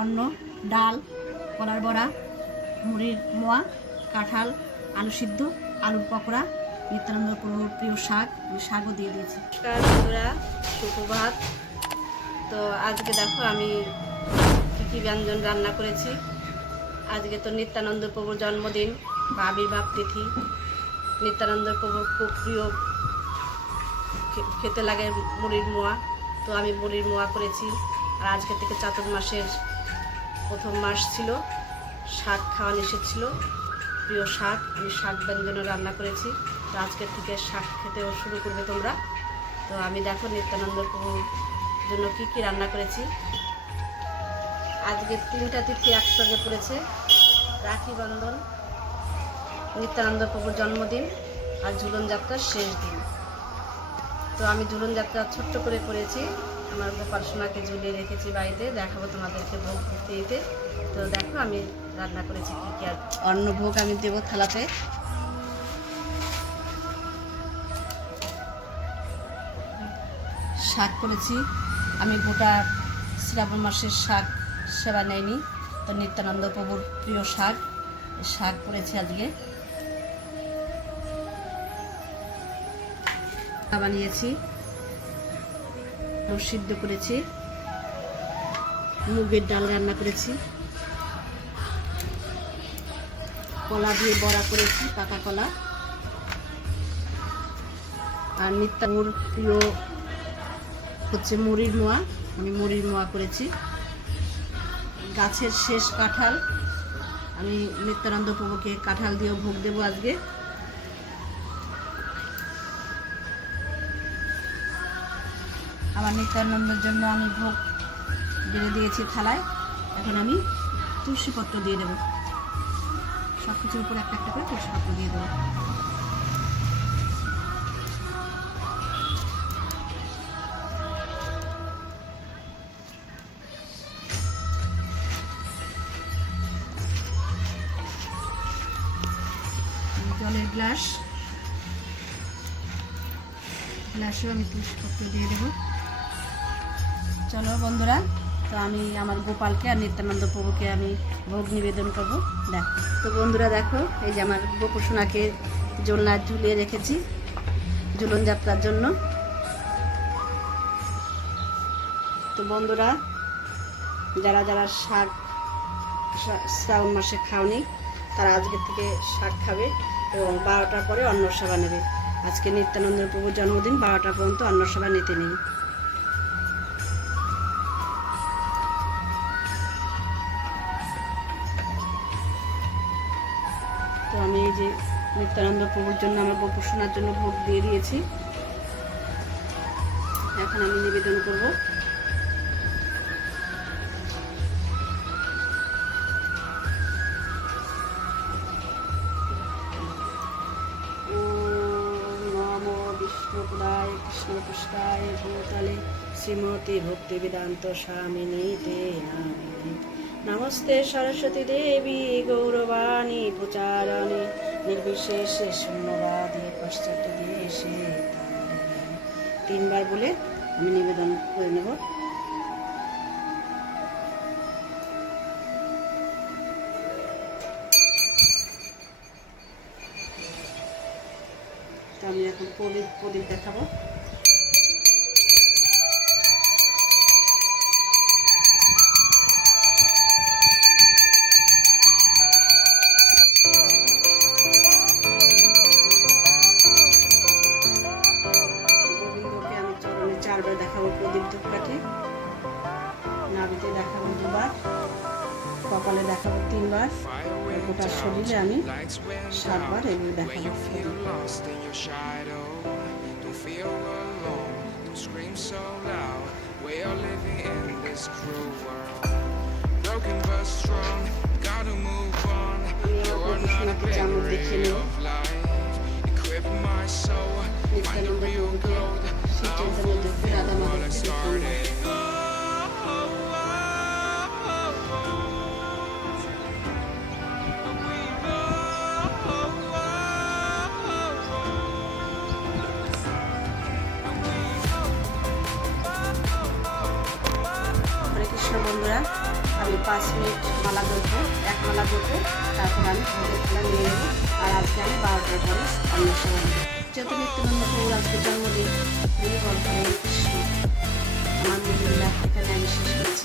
অন্ন, ডাল, কলার বড়া, মুড়ির মোয়া, কাঁঠাল, আলু সিদ্ধ, আলুর পকোড়া, নিত্যানন্দ প্রিয় শাক আমি শাকও দিয়ে দিয়েছি। নমস্কার বন্ধুরা, সুপ্রভাত। তো আজকে দেখো আমি কী কী ব্যঞ্জন রান্না করেছি। আজকে তো নিত্যানন্দ প্রভুর জন্মদিন বা আবির্ভাব তিথি নিত্যানন্দ প্রভুর খুব প্রিয় খেতে লাগে মুড়ির মোয়া। তো আমি মুড়ির মোয়া করেছি। আর আজকে থেকে চাতুর্মাসের প্রথম মাস ছিল, শাক খাওয়া নিষেধ প্রিয় শাক, আমি শাক ব্যঞ্জন রান্না করেছি। তো আজকের থেকে শাক খেতেও শুরু করবে তোমরা। তো আমি দেখো নিত্যানন্দ প্রভুর জন্য কি কি রান্না করেছি। আজকে তিনটা তিথি একসঙ্গে পড়েছে। রাখি বন্ধন, নিত্যানন্দ প্রভুর জন্মদিন আর ঝুলন যাত্রার শেষ দিন। তো আমি ঝুলন যাত্রা ছোট্ট করে করেছি। আমার গোপাল সোনাকে ঝুলিয়ে রেখেছি বাড়িতে, দেখাবো তোমাদেরকে ভোগ দিতে তো দেখো, আমি রান্না করেছি কী কী আর অন্ন ভোগ আমি দেবো থালাতে। শাক করেছি। আমি গোটা শ্রাবণ মাসের শাক সেবা নেয়নি। তো নিত্যানন্দ প্রভুর প্রিয় শাক শাক করেছি আজকে। বানিয়েছি। আলু সিদ্ধ করেছি। মুগের ডাল রান্না করেছি। কলা দিয়ে বড়া করেছি, পাকা কলা। আর নিত্যানুর প্রিয় হচ্ছে মুড়ির মোয়া। আমি মুড়ির মোয়া করেছি। গাছের শেষ কাঁঠাল। আমি নিত্যানন্দ প্রভুকে কাঁঠাল দিয়েও ভোগ দেবো আজকে। আমার নিত্যানন্দের জন্য আমি ভোগ বেড়ে দিয়েছি থালায়। এখন আমি তুলসীপত্র দিয়ে দেবো। সব কিছুর উপর একটা একটা করে তুলসীপত্র দিয়ে দেবো। জলের গ্লাস। গ্লাসেও আমি তুলসীপত্র দিয়ে দেবো। চলো বন্ধুরা, তো আমি আমার গোপালকে আর নিত্যানন্দ প্রভুকে আমি ভোগ নিবেদন করব। দেখো। তো বন্ধুরা দেখো, এই যে আমার গোপসোনাকে জোলনা ঝুলিয়ে রেখেছি, ঝুলন যাত্রার জন্য। তো বন্ধুরা, যারা যারা শাক শ্রাবণ মাসে খাওনি, তারা আজকে থেকে শাক খাবে এবং বারোটার পরে অন্নসভা নেবে। আজকে নিত্যানন্দ প্রভুর জন্মদিন, বারোটা পর্যন্ত অন্নসভা নিতে নেই। তো আমি এই যে নিত্যানন্দ প্রভুর জন্য, আমার গোপসোনার জন্য ভোগ দিয়ে দিয়েছি। এখন আমি নিবেদন করব। বিষ্ণুপুরায় শ্রীমতী ভক্তি বেদান্ত স্বামী নিতে নামিনে নমস্তে সরস্বতী দেবী, গৌরবাণী, প্রচারণে, নির্বিশেষে শূন্যবাদী পশ্চাৎ দেশে। তিনবার বলে আমি নিবেদন করে নেব আমি এখন প্রদীপ প্রদীপ দেখাবো কপালে দেখাবো তিনবার। গোটা শরীরে আমি সাতবার এগুলো দেখাবো প্রদীপ। lost in your দেখছ বন্ধুরা আমি পাঁচ মিনিট মালা ধরবো, এক মালা ধরবো, তারপর আমি হলুদের খেলা নিয়ে নেব। আর আজকে আমি বারোটার পরে অন্য সময় যেহেতু নিত্যানন্দ প্রভুর আজকে জন্মদিন আমার মন্দির এখানে আমি শেষ করি